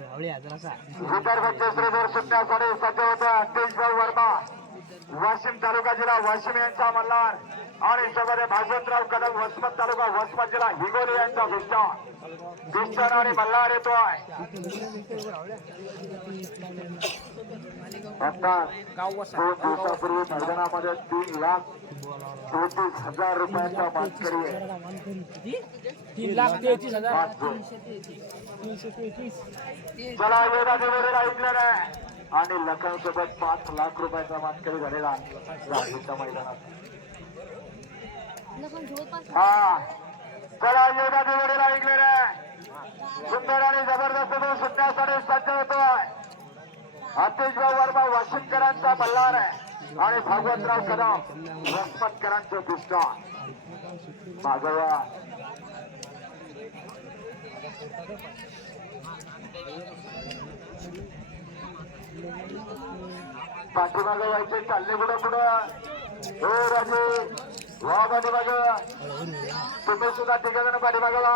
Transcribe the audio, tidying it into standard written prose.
विदर्भाचे श्रीधर सुटण्यासाठी सज्ज होता तेजभाऊ वर्मा वाशिम तालुका जिल्हा वाशिम यांचा मल्हार आणि सोबत भागवतराव कदम वसमत तालुका वसमत जिल्हा हिंगोली यांचा भिष्टन आणि मल्हार येतोय. आता 2 दिवसापूर्वी मैदानामध्ये 3,33,000 रुपयांचा मानकरी आहे. 3,33,000. चला योगा देवरेला ऐकलं नाही आणि लखन सोबत 5 लाख रुपयाचा मानकरी झालेला राहीच्या मैदानात. हा चला योगा देवरेला ऐकले नाही. सुंदर आणि जबरदस्त तो सुटण्यासाठी सज्ज होतोय. अतिशभाऊ वर्मा वाशिमकरांचा मल्हार आहे आणि भागवतराव कदम वसमतकरांचं पिस्टॉन मागवा. पाठीमागं व्हायचे चालले कुठं हो राजे वा पाठीमाग तुम्ही सुद्धा ठिकाण पाठीमागला.